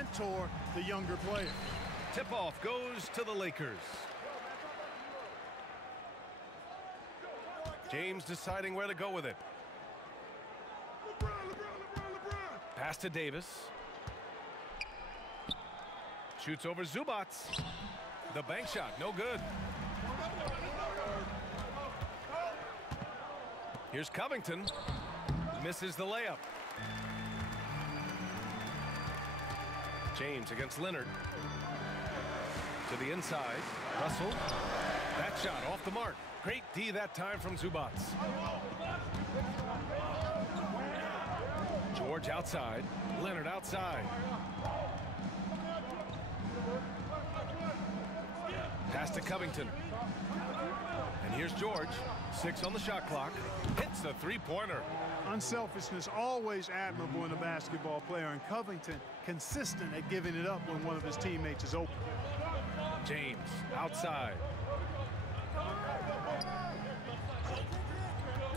mentor the younger player. Tip-off goes to the Lakers. James deciding where to go with it. Pass to Davis. Shoots over Zubac. The bank shot, no good. Here's Covington. Misses the layup. James against Leonard. To the inside. Russell. That shot off the mark. Great D that time from Zubac. George outside. Leonard outside. Pass to Covington. And here's George. 6 on the shot clock. Hits the three-pointer. Unselfishness always admirable in a basketball player, and Covington consistent at giving it up when one of his teammates is open. James outside.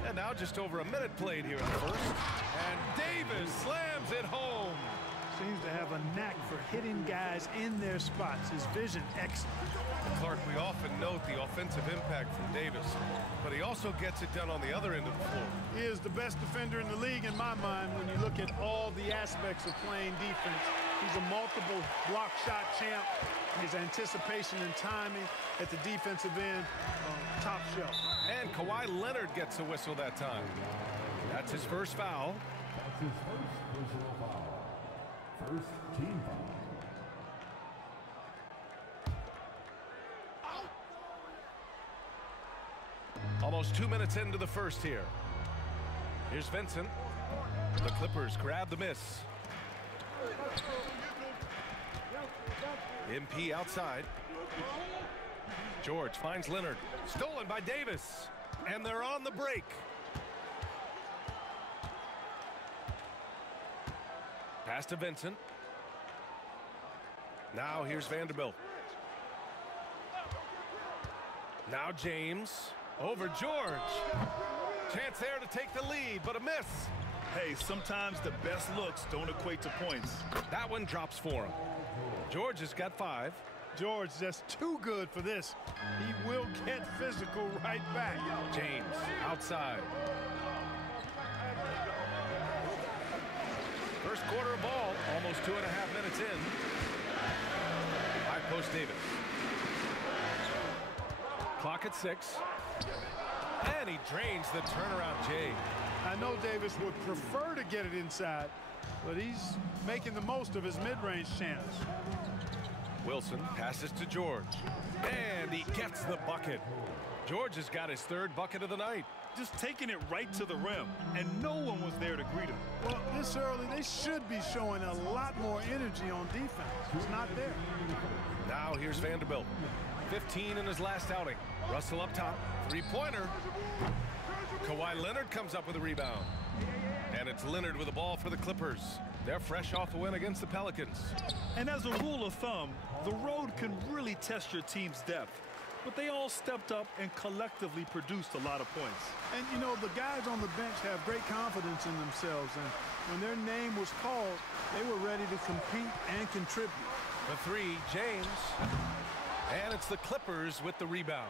And now just over a minute played here in the first. And Davis slams it home. Seems to have a knack for hitting guys in their spots. His vision excellent. Clark, we often note the offensive impact from Davis, but he also gets it done on the other end of the floor. He is the best defender in the league in my mind when you look at all the aspects of playing defense. He's a multiple block shot champ. His anticipation and timing at the defensive end, top shelf. And Kawhi Leonard gets a whistle that time. That's his first foul. That's his first personal foul. First team foul. Almost 2 minutes into the first here. Here's Vincent. The Clippers grab the miss. MP outside. George finds Leonard. Stolen by Davis. And they're on the break. Pass to Vincent. Now here's Vanderbilt. Now James. Over George. Chance there to take the lead, but a miss. Hey, sometimes the best looks don't equate to points. That one drops for him. George has got 5. George just too good for this. He will get physical right back. James outside. First quarter of ball, almost 2.5 minutes in. High post Davis. Clock at 6. And he drains the turnaround J. I know Davis would prefer to get it inside, but he's making the most of his mid-range chance. Wilson passes to George. And he gets the bucket. George has got his 3rd bucket of the night. Just taking it right to the rim, and no one was there to greet him. Well, this early, they should be showing a lot more energy on defense. It's not there. Now here's Vanderbilt. 15 in his last outing. Russell up top. 3-pointer. Kawhi Leonard comes up with a rebound. And it's Leonard with the ball for the Clippers. They're fresh off the win against the Pelicans. And as a rule of thumb, the road can really test your team's depth. But they all stepped up and collectively produced a lot of points. And, you know, the guys on the bench have great confidence in themselves. And when their name was called, they were ready to compete and contribute. The 3, James. And it's the Clippers with the rebound.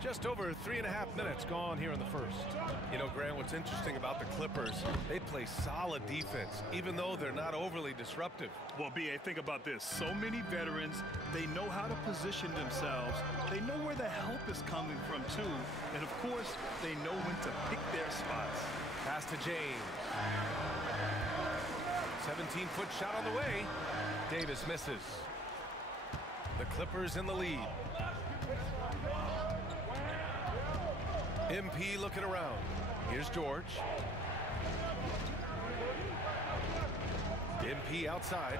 Just over 3.5 minutes gone here in the first. You know, Grant, what's interesting about the Clippers, they play solid defense, even though they're not overly disruptive. Well, B.A., think about this. So many veterans, they know how to position themselves. They know where the help is coming from, too. And, of course, they know when to pick their spots. Pass to James. 17-foot shot on the way. Davis misses. The Clippers in the lead. MP looking around. Here's George. MP outside.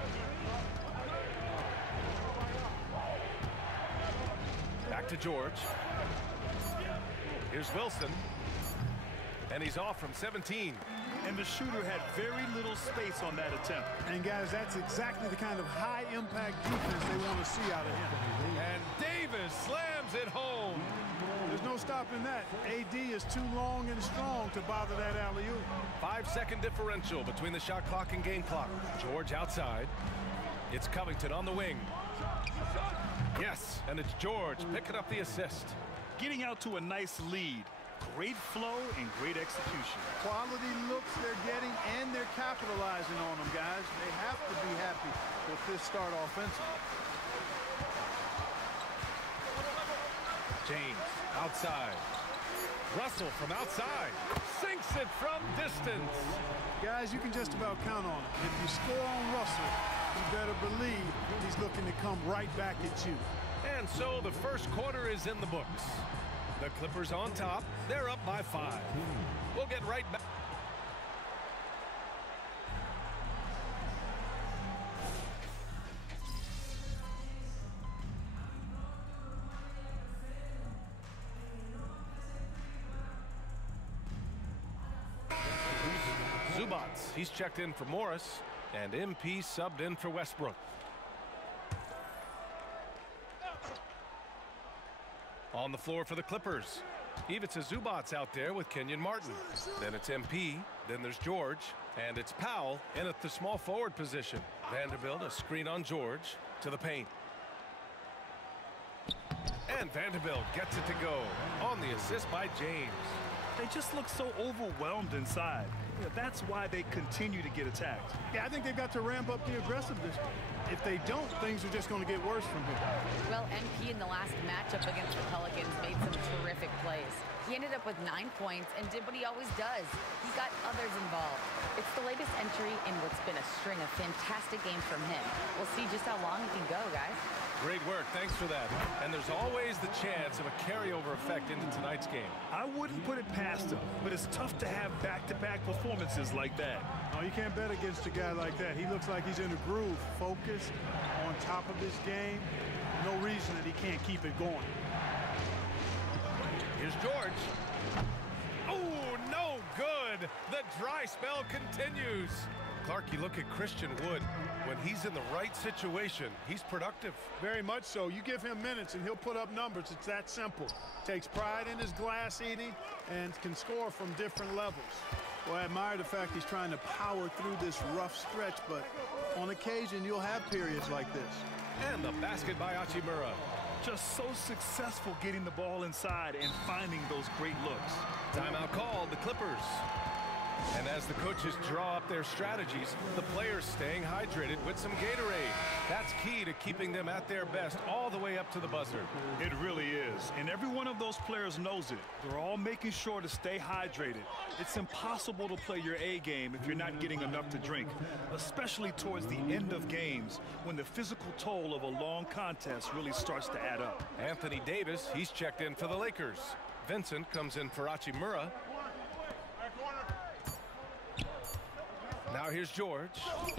Back to George. Here's Wilson. And he's off from 17. And the shooter had very little space on that attempt. And, guys, that's exactly the kind of high-impact defense they want to see out of him. And Davis slams it home. The There's no stopping that. AD is too long and strong to bother that alley-oop. 5-second differential between the shot clock and game clock. George outside. It's Covington on the wing. Yes, and it's George picking up the assist. Getting out to a nice lead. Great flow and great execution. Quality looks they're getting, and they're capitalizing on them, guys. They have to be happy with this start offensively. James outside. Russell from outside. Sinks it from distance. Guys, you can just about count on it. If you score on Russell, you better believe he's looking to come right back at you. And so the first quarter is in the books. The Clippers on top. They're up by 5. We'll get right back. Zubats, he's checked in for Morris, and MP subbed in for Westbrook. On the floor for the Clippers. Ivica Zubats out there with Kenyon Martin. Then it's MP, then there's George, and it's Powell in at the small forward position. Vanderbilt, a screen on George, to the paint. And Vanderbilt gets it to go on the assist by James. They just look so overwhelmed inside. You know, that's why they continue to get attacked. Yeah, I think they've got to ramp up the aggressiveness. If they don't, things are just going to get worse from here. Well, MP in the last matchup against the Pelicans made some terrific plays. He ended up with 9 points and did what he always does. He got others involved. It's the latest entry in what's been a string of fantastic games from him. We'll see just how long he can go, guys. Great work. Thanks for that. And there's always the chance of a carryover effect into tonight's game. I wouldn't put it past him, but it's tough to have back-to-back performances like that. No, you can't bet against a guy like that. He looks like he's in a groove, focused, on top of his game. No reason that he can't keep it going. Here's George. Oh, no good. The dry spell continues. Clark, you look at Christian Wood. When he's in the right situation, he's productive. Very much so. You give him minutes and he'll put up numbers. It's that simple. Takes pride in his glass eating and can score from different levels. Well, I admire the fact he's trying to power through this rough stretch, but on occasion you'll have periods like this. And the basket by Hachimura. Just so successful getting the ball inside and finding those great looks. Timeout called, the Clippers. And as the coaches draw up their strategies, the players staying hydrated with some Gatorade. That's key to keeping them at their best all the way up to the buzzer. It really is. And every one of those players knows it. They're all making sure to stay hydrated. It's impossible to play your A game if you're not getting enough to drink, especially towards the end of games when the physical toll of a long contest really starts to add up. Anthony Davis, he's checked in for the Lakers. Vincent comes in for Hachimura. Now here's George.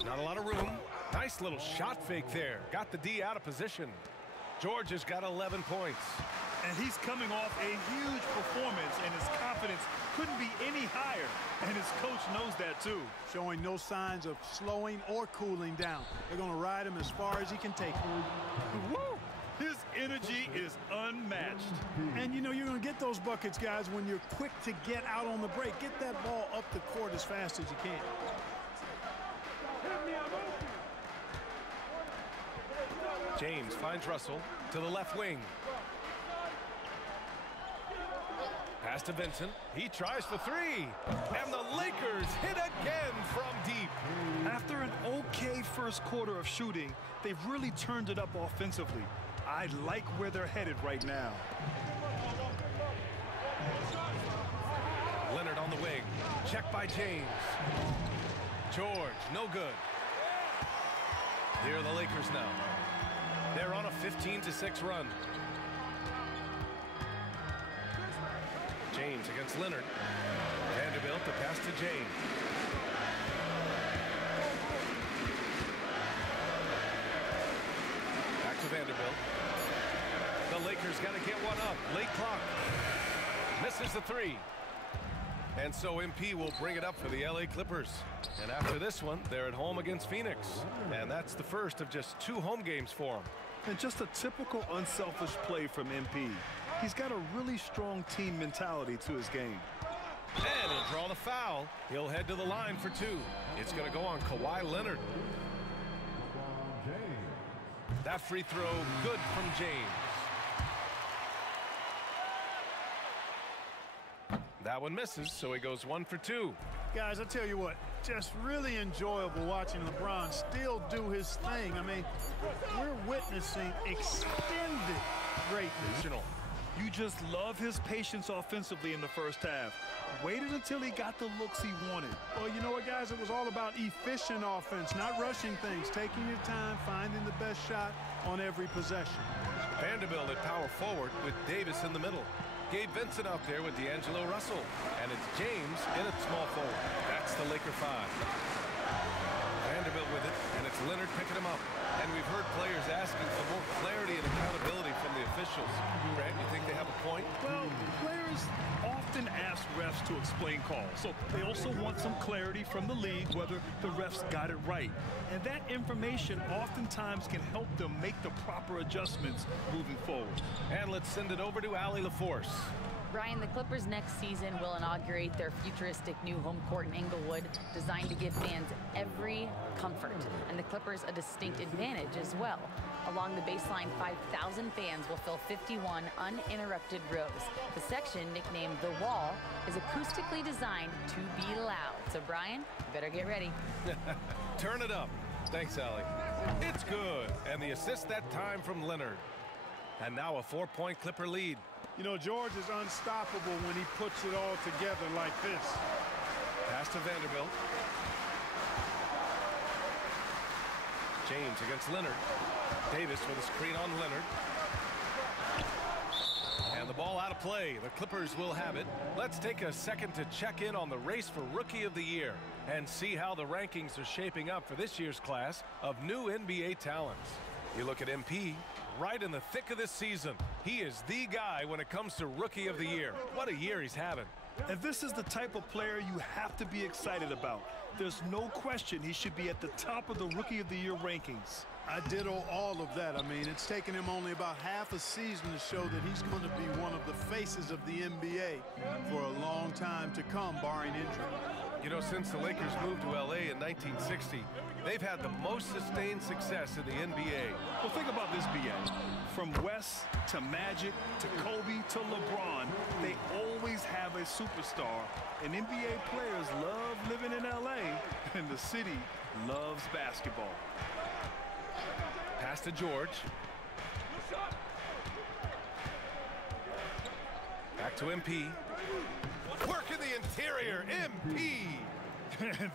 Not a lot of room. Nice little shot fake there. Got the D out of position. George has got 11 points. And he's coming off a huge performance, and his confidence couldn't be any higher. And his coach knows that too. Showing no signs of slowing or cooling down. They're going to ride him as far as he can take him. Woo! His energy is unmatched. And you know you're going to get those buckets, guys, when you're quick to get out on the break. Get that ball up the court as fast as you can. James finds Russell to the left wing. Pass to Vincent. He tries for 3. And the Lakers hit again from deep. After an okay first quarter of shooting, they've really turned it up offensively. I like where they're headed right now. Leonard on the wing. Check by James. George, no good. Here are the Lakers now. They're on a 15-6 run. James against Leonard. Vanderbilt to pass to James. Back to Vanderbilt. The Lakers got to get one up. Late clock. Misses the 3. And so MP will bring it up for the LA Clippers. And after this one, they're at home against Phoenix. And that's the first of just 2 home games for them. And just a typical unselfish play from MP. He's got a really strong team mentality to his game. And he'll draw the foul. He'll head to the line for two. It's going to go on Kawhi Leonard. That free throw, good from James. That one misses, so he goes 1 for 2. Guys, I tell you what, just really enjoyable watching LeBron still do his thing. I mean, we're witnessing extended greatness. You just love his patience offensively in the first half. Waited until he got the looks he wanted. Well, you know what, guys? It was all about efficient offense, not rushing things, taking your time, finding the best shot on every possession. Vanderbilt at power forward with Davis in the middle. Gabe Vincent out there with D'Angelo Russell. And it's James in at small forward. That's the Laker 5. Vanderbilt with it, and it's Leonard picking him up. And we've heard players asking for more clarity and accountability from the officials. Grant, you think they have a point? Well, players often ask refs to explain calls, so they also want some clarity from the league whether the refs got it right. And that information oftentimes can help them make the proper adjustments moving forward. And let's send it over to Allie LaForce. Brian, the Clippers next season will inaugurate their futuristic new home court in Inglewood, designed to give fans every comfort, and the Clippers a distinct advantage as well. Along the baseline, 5,000 fans will fill 51 uninterrupted rows. The section, nicknamed The Wall, is acoustically designed to be loud. So, Brian, you better get ready. Turn it up. Thanks, Allie. It's good. And the assist that time from Leonard. And now a 4-point Clipper lead. You know, George is unstoppable when he puts it all together like this. Pass to Vanderbilt. James against Leonard. Davis with a screen on Leonard. And the ball out of play. The Clippers will have it. Let's take a second to check in on the race for Rookie of the Year and see how the rankings are shaping up for this year's class of new NBA talents. You look at MP, right in the thick of this season. He is the guy when it comes to Rookie of the Year. What a year he's having. And this is the type of player you have to be excited about. There's no question he should be at the top of the Rookie of the Year rankings. I ditto all of that. I mean, it's taken him only about half a season to show that he's going to be one of the faces of the NBA for a long time to come, barring injury. You know, since the Lakers moved to LA in 1960, they've had the most sustained success in the NBA. Well, think about this, BA. From West to Magic to Kobe to LeBron, they always have a superstar. And NBA players love living in LA, and the city loves basketball. Pass to George. Back to MP. Work in the interior, MP.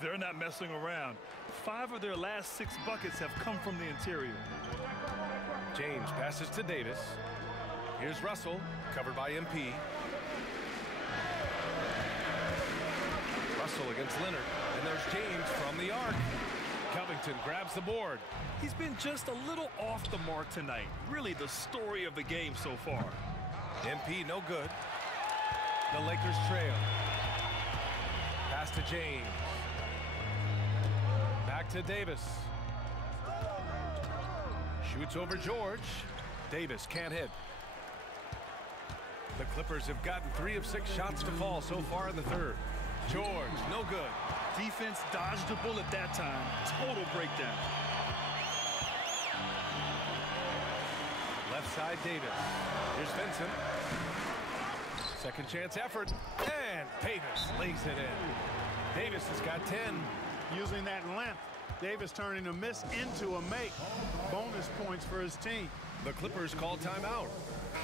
They're not messing around. 5 of their last 6 buckets have come from the interior. James passes to Davis. Here's Russell, covered by MP. Russell against Leonard, and there's James from the arc. Covington grabs the board. He's been just a little off the mark tonight. Really the story of the game so far. MP no good. The Lakers trail. Pass to James. Back to Davis. Shoots over George. Davis can't hit. The Clippers have gotten 3 of 6 shots to fall so far in the third. George, no good. Defense dodged a bullet that time. Total breakdown. Left side, Davis. Here's Vincent. Second chance effort. And Davis lays it in. Davis has got 10. Using that length, Davis turning a miss into a make. Bonus points for his team. The Clippers call timeout.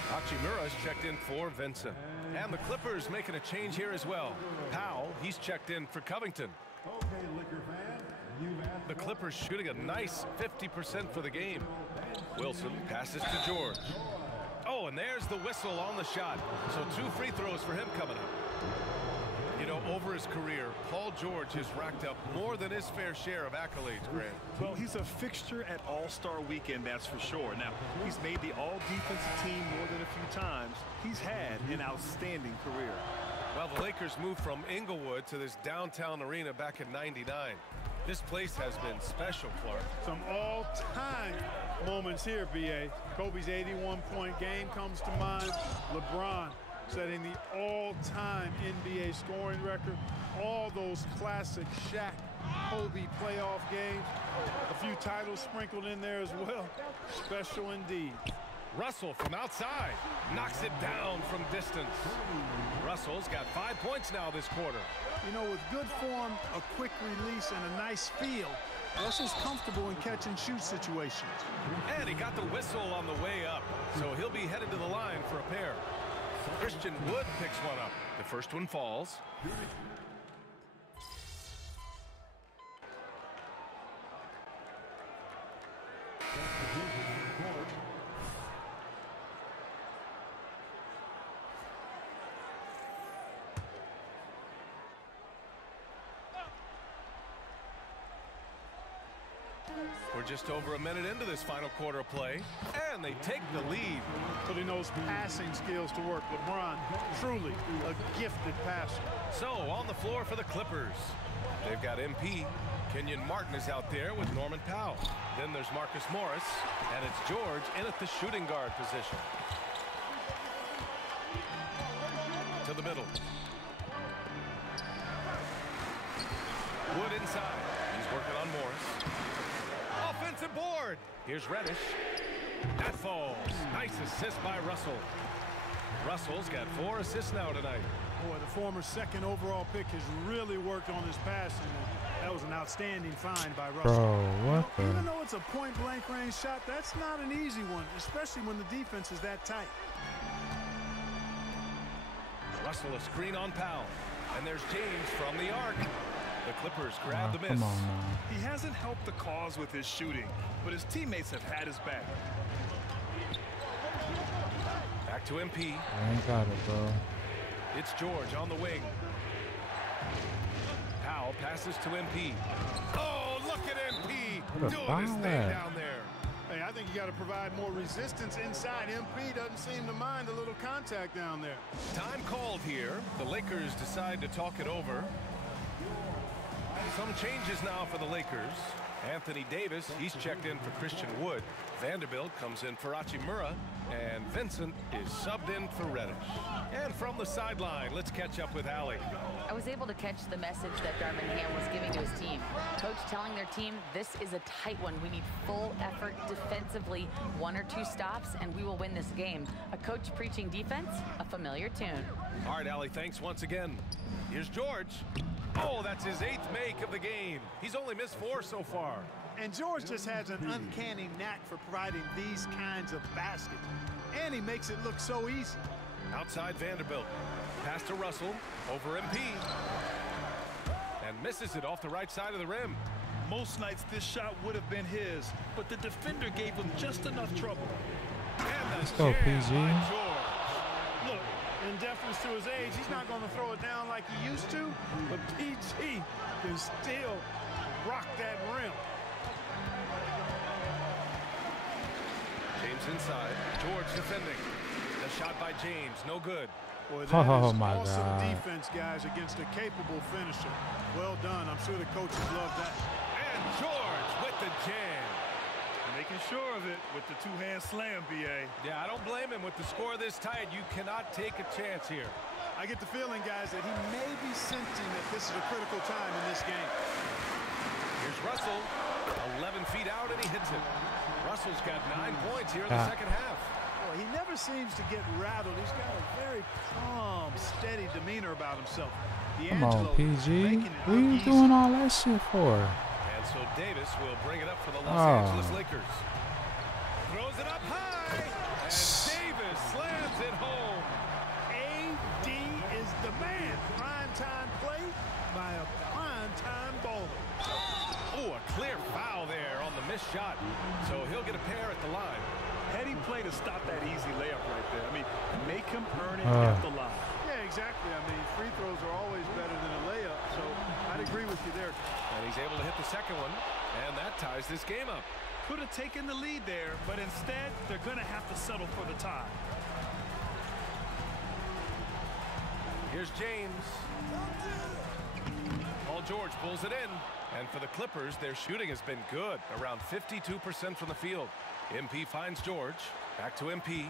Hachimura's checked in for Vincent. And the Clippers making a change here as well. Powell, he's checked in for Covington. The Clippers shooting a nice 50% for the game. Wilson passes to George. Oh, and there's the whistle on the shot. So 2 free throws for him coming up. You know, over his career, Paul George has racked up more than his fair share of accolades, Grant. Well, he's a fixture at All-Star Weekend, that's for sure. Now, he's made the All-Defensive team more than a few times. He's had an outstanding career. Well, the Lakers moved from Inglewood to this downtown arena back in '99. This place has been special, Clark. Some all-time moments here, B.A. Kobe's 81-point game comes to mind. LeBron setting the all-time NBA scoring record. All those classic Shaq, Kobe playoff games. A few titles sprinkled in there as well. Special indeed. Russell from outside knocks it down from distance. Russell's got 5 points now this quarter. You know, with good form, a quick release, and a nice feel, Russell's comfortable in catch-and-shoot situations. And he got the whistle on the way up, so he'll be headed to the line for a pair. Christian Wood picks one up. The first one falls. We're just over a minute into this final quarter of play, and they take the lead. Putting those passing skills to work. LeBron, truly a gifted passer. So, on the floor for the Clippers. They've got MP. Kenyon Martin is out there with Norman Powell. Then there's Marcus Morris, and it's George in at the shooting guard position. To the middle. Wood inside. He's working on Morris. Offensive board. Here's Reddish. That falls. Nice assist by Russell. Russell's got 4 assists now tonight. Boy, the former second overall pick has really worked on his passing. That was an outstanding find by Russell. Bro, what the? Even though it's a point-blank range shot, that's not an easy one, especially when the defense is that tight. Russell a screen on Powell. And there's James from the arc. The Clippers grab the miss. Come on now. He hasn't helped the cause with his shooting, but his teammates have had his back. Back to MP. I ain't got it, bro. It's George on the wing. Powell passes to MP. Oh, look at MP What a doing his foul thing at. down there. Hey, I think you got to provide more resistance inside. MP doesn't seem to mind a little contact down there. Time called here. The Lakers decide to talk it over. Some changes now for the Lakers. Anthony Davis, he's checked in for Christian Wood. Vanderbilt comes in for Hachimura. And Vincent is subbed in for Reddish. And from the sideline, let's catch up with Allie. I was able to catch the message that Darvin Ham was giving to his team. Coach telling their team, this is a tight one. We need full effort defensively, 1 or 2 stops, and we will win this game. A coach preaching defense, a familiar tune. All right, Allie, thanks once again. Here's George. Oh, that's his 8th make of the game. He's only missed 4 so far. And George just has an uncanny knack for providing these kinds of baskets. And he makes it look so easy. Outside Vanderbilt. Pass to Russell. Over MP. And misses it off the right side of the rim. Most nights this shot would have been his, but the defender gave him just enough trouble. And Let's go, PG. Look, in deference to his age, he's not going to throw it down like he used to, but PG can still rock that rim. James inside. George defending. The shot by James, no good. Boy, that is my awesome God. defense, guys, against a capable finisher. Well done. I'm sure the coaches love that. And George with the jam. Making sure of it with the 2-hand slam, B.A. Yeah, I don't blame him. With the score this tight, you cannot take a chance here. I get the feeling, guys, that he may be sensing that this is a critical time in this game. Here's Russell. 11 feet out, and he hits it. Russell's got 9 points here in the second half. Well, he never seems to get rattled. He's got a very calm, steady demeanor about himself. Come on, PG. What are you doing all that shit for? And so Davis will bring it up for the Los Angeles Lakers. Throws it up high, and Davis slams it home. AD is the man. Prime-time play by a prime-time bowler. Oh, a clear foul there on the missed shot. So he'll get a pair at the line. Heady play to stop that easy layup right there. I mean, make him earn it at the line. Yeah, exactly. I mean, free throws are always better than a layup, so I'd agree with you there. And he's able to hit the second one, and that ties this game up. Could have taken the lead there, but instead, they're going to have to settle for the tie. Here's James. Paul George pulls it in. And for the Clippers, their shooting has been good, around 52% from the field. MP finds George. Back to MP.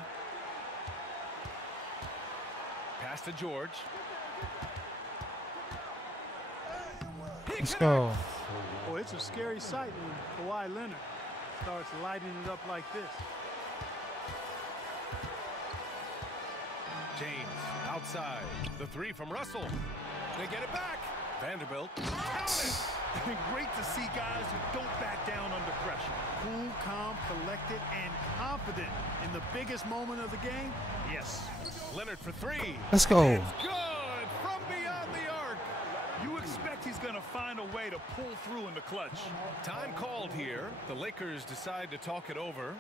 Pass to George. Let's go. Oh, it's a scary sight when Kawhi Leonard starts lighting it up like this. James outside. The three from Russell. They get it back. Vanderbilt. Great to see guys who don't back down under pressure. Cool, calm, collected, and confident in the biggest moment of the game. Yes. Leonard for three. Let's go. It's good from beyond the arc. You expect he's going to find a way to pull through in the clutch. Time called here. The Lakers decide to talk it over.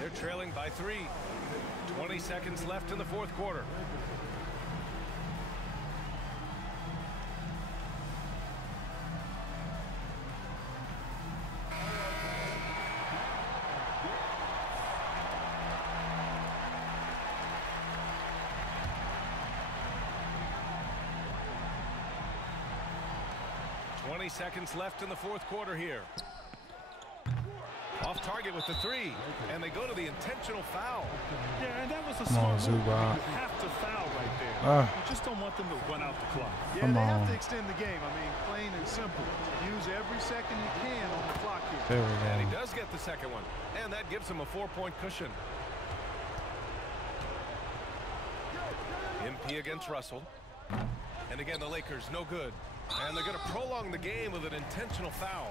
They're trailing by 3. 20 seconds left in the fourth quarter. Seconds left in the fourth quarter here. Off target with the 3, and they go to the intentional foul. Yeah, and that was a Come on, smart move. Zubac. You have to foul right there. You just don't want them to run out the clock. Yeah, Come they on. have to extend the game. I mean, plain and simple. Use every second you can on the clock here. There we And he go. does get the second one, and that gives him a 4-point cushion. MP against Russell. And again, the Lakers, no good. And they're going to prolong the game with an intentional foul.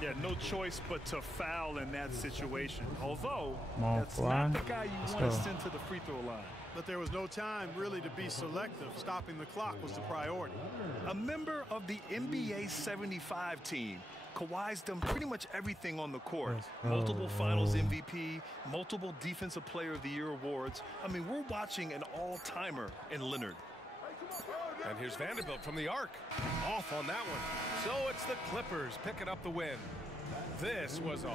Yeah, no choice but to foul in that situation. Although, Come on, that's Kawhi. not the guy you Let's want to go. send to the free throw line. But there was no time really to be selective. Stopping the clock was the priority. A member of the NBA 75 team, Kawhi's done pretty much everything on the court. Let's go. Multiple Finals MVP, multiple Defensive Player of the Year awards. I mean, we're watching an all-timer in Leonard. And here's Vanderbilt from the arc. Off on that one. So it's the Clippers picking up the win. This was a